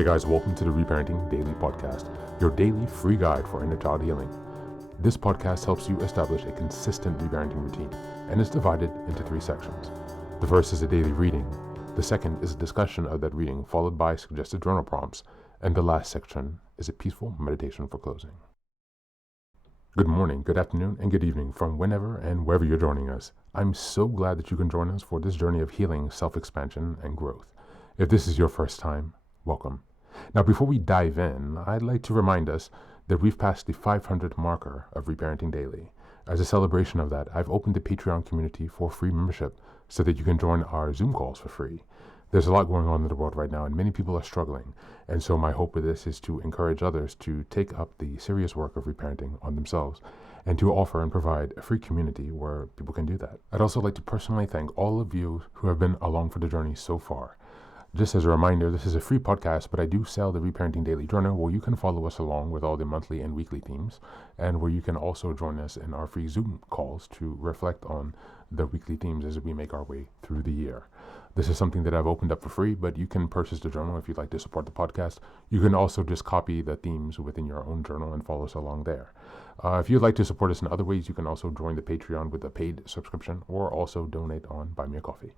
Hey guys, welcome to the Reparenting Daily podcast, your daily free guide for inner child healing. This podcast helps you establish a consistent reparenting routine and is divided into 3 sections. The first is a daily reading, the second is a discussion of that reading followed by suggested journal prompts, and the last section is a peaceful meditation for closing. Good morning, good afternoon, and good evening from whenever and wherever you're joining us. I'm so glad that you can join us for this journey of healing, self-expansion, and growth. If this is your first time, welcome. Now, before we dive in, I'd like to remind us that we've passed the 500 marker of Reparenting Daily. As a celebration of that, I've opened the Patreon community for free membership so that you can join our Zoom calls for free. There's a lot going on in the world right now, and many people are struggling. And so my hope with this is to encourage others to take up the serious work of reparenting on themselves and to offer and provide a free community where people can do that. I'd also like to personally thank all of you who have been along for the journey so far. Just as a reminder, this is a free podcast, but I do sell the Reparenting Daily Journal where you can follow us along with all the monthly and weekly themes, and where you can also join us in our free Zoom calls to reflect on the weekly themes as we make our way through the year. This is something that I've opened up for free, but you can purchase the journal if you'd like to support the podcast. You can also just copy the themes within your own journal and follow us along there. If you'd like to support us in other ways, you can also join the Patreon with a paid subscription or also donate on Buy Me a Coffee.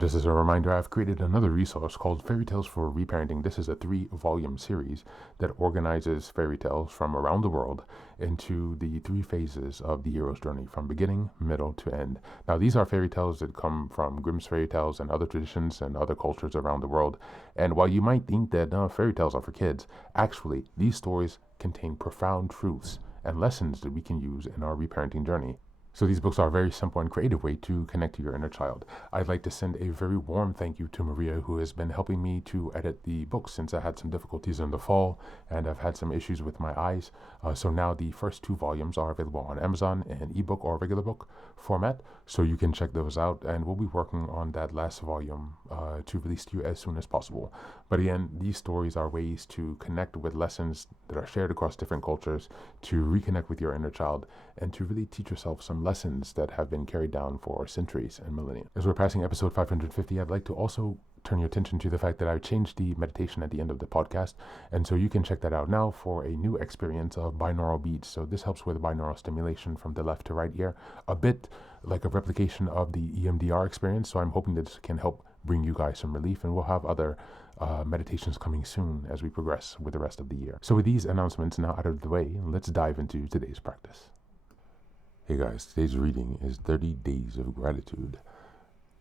Just as a reminder, I've created another resource called Fairy Tales for Reparenting. This is a 3-volume series that organizes fairy tales from around the world into the 3 phases of the hero's journey, from beginning, middle, to end. Now, these are fairy tales that come from Grimm's fairy tales and other traditions and other cultures around the world. And while you might think that fairy tales are for kids, actually, these stories contain profound truths and lessons that we can use in our reparenting journey. So these books are a very simple and creative way to connect to your inner child. I'd like to send a very warm thank you to Maria, who has been helping me to edit the books since I had some difficulties in the fall and I've had some issues with my eyes. So now the first 2 volumes are available on Amazon in ebook or regular book format, so you can check those out, and we'll be working on that last volume to release to you as soon as possible. But again, these stories are ways to connect with lessons that are shared across different cultures, to reconnect with your inner child, and to really teach yourself some lessons that have been carried down for centuries and millennia. As we're passing episode 550, I'd like to also turn your attention to the fact that I've changed the meditation at the end of the podcast, and so you can check that out now for a new experience of binaural beats. So this helps with binaural stimulation from the left to right ear, a bit like a replication of the EMDR experience. So I'm hoping that this can help bring you guys some relief, and we'll have other meditations coming soon as we progress with the rest of the year. So with these announcements now out of the way, let's dive into today's practice. Hey guys, today's reading is 30 Days of Gratitude,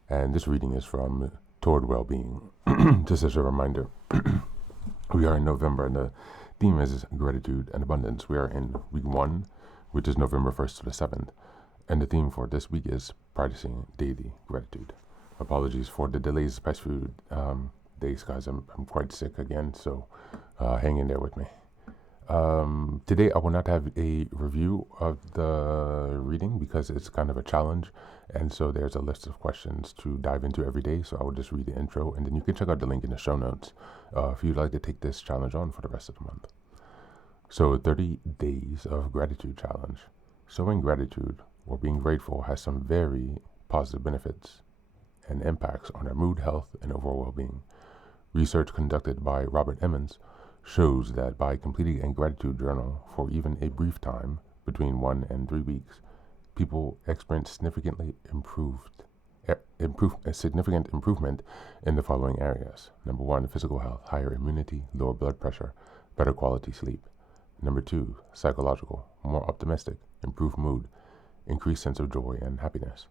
and this reading is from Toward Wellbeing. Just as a reminder, we are in November and the theme is gratitude and abundance. We are in week 1, which is November 1st to the 7th, and the theme for this week is practicing daily gratitude. Apologies for the delays this past few days, guys. I'm quite sick again, so hang in there with me. Today I will not have a review of the reading because it's kind of a challenge, and so there's a list of questions to dive into every day. So I will just read the intro, and then you can check out the link in the show notes if you'd like to take this challenge on for the rest of the month. So 30 Days of Gratitude Challenge. Showing gratitude or being grateful has some very positive benefits and impacts on our mood, health, and overall well-being. Research conducted by Robert Emmons shows that by completing a gratitude journal for even a brief time, between 1 and 3 weeks, people experience a significant improvement in the following areas. Number 1, physical health, higher immunity, lower blood pressure, better quality sleep. Number 2, psychological, more optimistic, improved mood, increased sense of joy and happiness.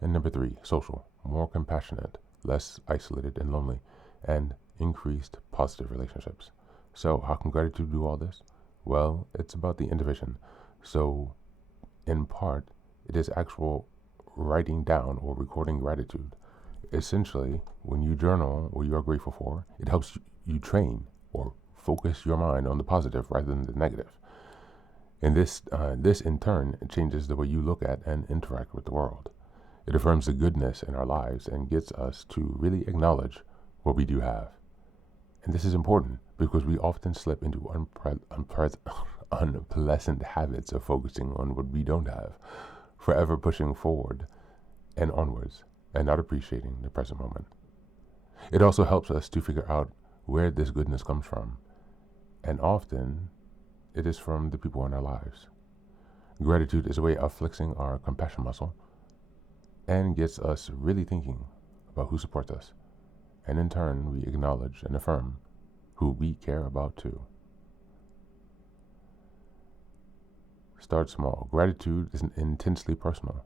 And number 3, social, more compassionate, less isolated and lonely, and increased positive relationships. So how can gratitude do all this? Well, it's about the individual. So in part, it is actual writing down or recording gratitude. Essentially, when you journal what you are grateful for, it helps you train or focus your mind on the positive rather than the negative. And this in turn changes the way you look at and interact with the world. It affirms the goodness in our lives and gets us to really acknowledge what we do have. And this is important because we often slip into unpleasant habits of focusing on what we don't have, forever pushing forward and onwards and not appreciating the present moment. It also helps us to figure out where this goodness comes from. And often, it is from the people in our lives. Gratitude is a way of flexing our compassion muscle and gets us really thinking about who supports us. And in turn, we acknowledge and affirm who we care about too. Start small. Gratitude is intensely personal.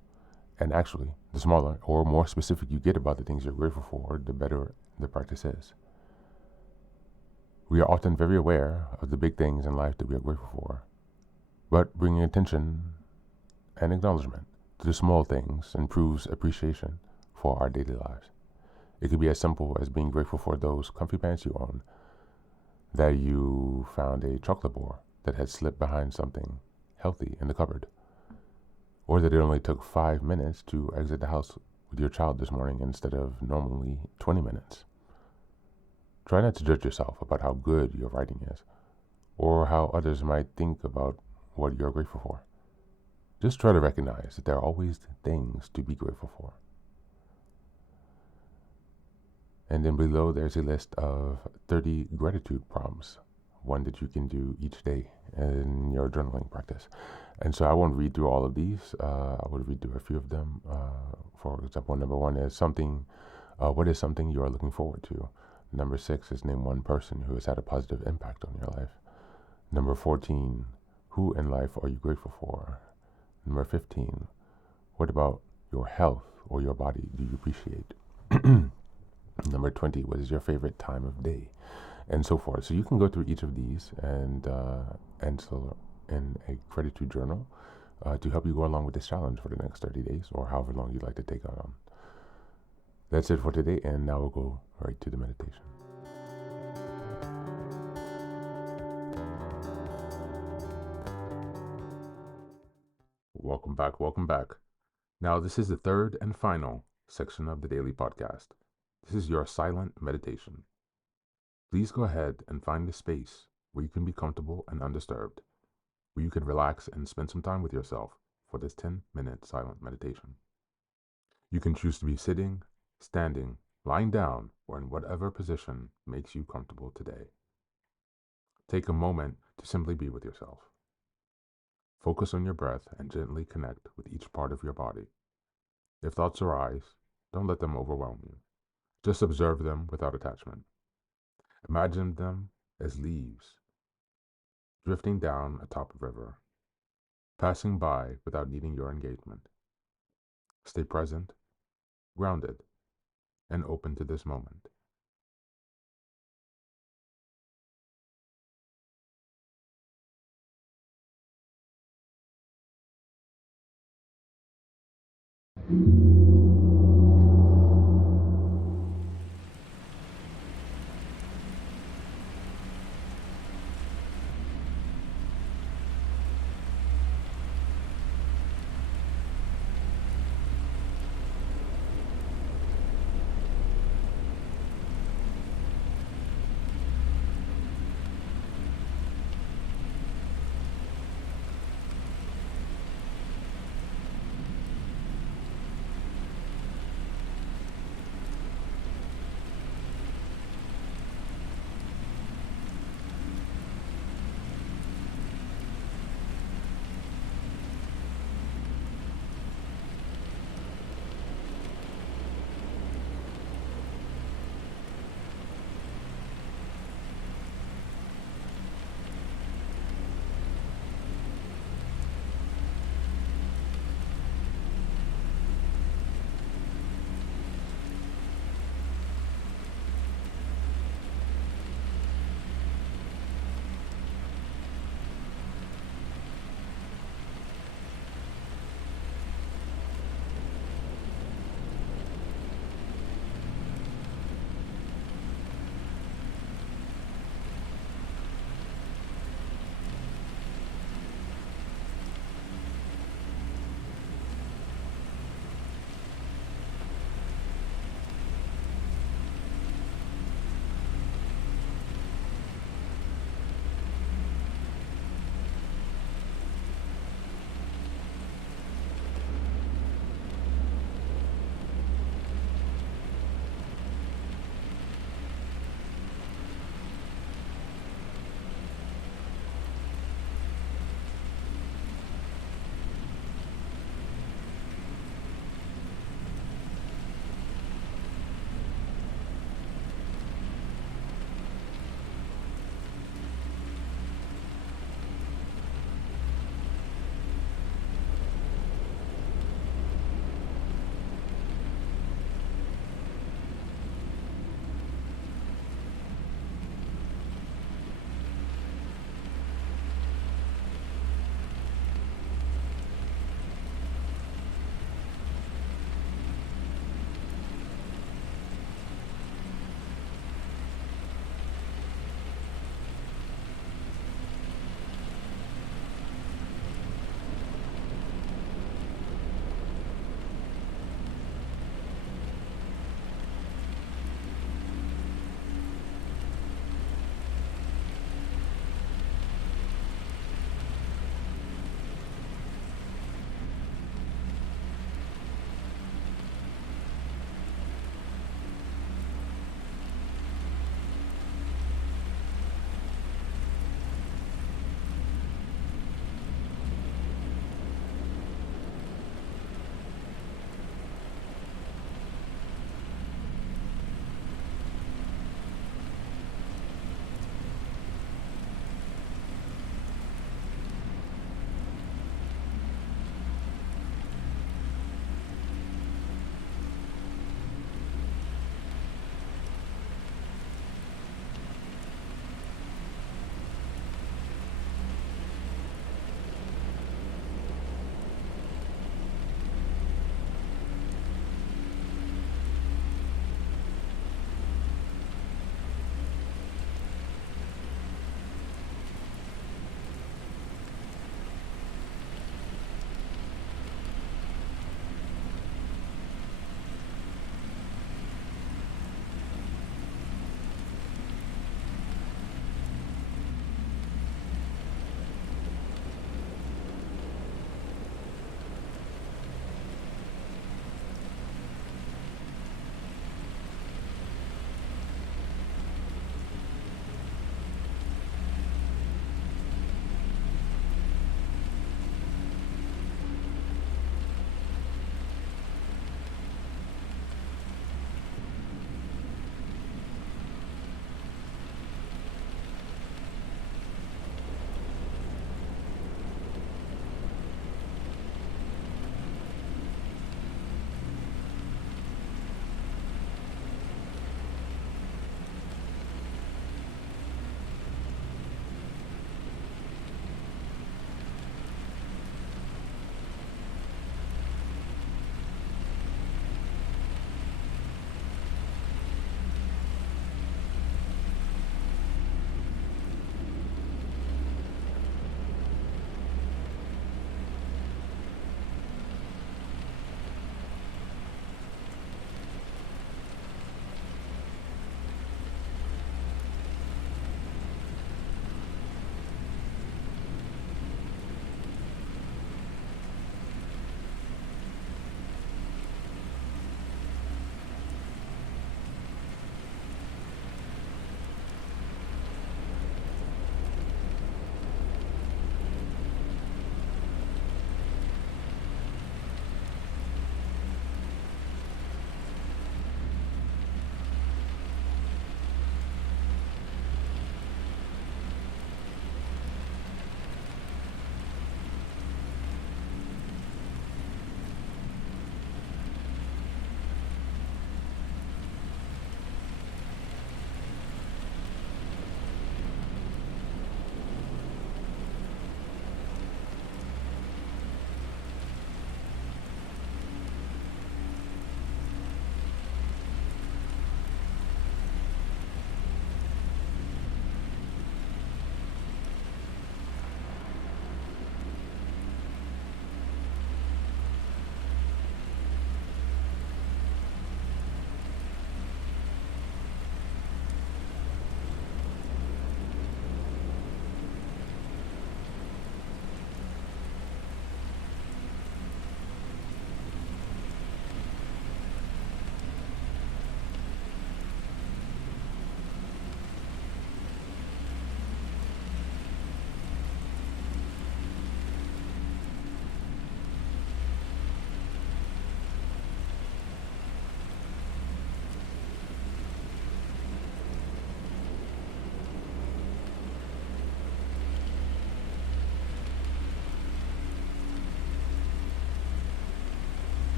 And actually, the smaller or more specific you get about the things you're grateful for, the better the practice is. We are often very aware of the big things in life that we are grateful for, but bringing attention and acknowledgement to the small things improves appreciation for our daily lives. It could be as simple as being grateful for those comfy pants you own, that you found a chocolate bar that had slipped behind something healthy in the cupboard, or that it only took 5 minutes to exit the house with your child this morning instead of normally 20 minutes. Try not to judge yourself about how good your writing is, or how others might think about what you're grateful for. Just try to recognize that there are always things to be grateful for. And then below, there's a list of 30 gratitude prompts, one that you can do each day in your journaling practice. And so I won't read through all of these. I will read through a few of them. For example, number 1 is what is something you are looking forward to? Number 6 is name one person who has had a positive impact on your life. Number 14, who in life are you grateful for? Number 15, what about your health or your body do you appreciate? Number 20, what is your favorite time of day? And so forth. So you can go through each of these and so in a gratitude journal to help you go along with this challenge for the next 30 days or however long you'd like to take out on. That's it for today, and now we'll go right to the meditation. Welcome back, welcome back. Now, this is the third and final section of the daily podcast. This is your silent meditation. Please go ahead and find a space where you can be comfortable and undisturbed, where you can relax and spend some time with yourself for this 10-minute silent meditation. You can choose to be sitting, standing, lying down, or in whatever position makes you comfortable today. Take a moment to simply be with yourself. Focus on your breath and gently connect with each part of your body. If thoughts arise, don't let them overwhelm you. Just observe them without attachment. Imagine them as leaves drifting down atop a river, passing by without needing your engagement. Stay present, grounded, and open to this moment.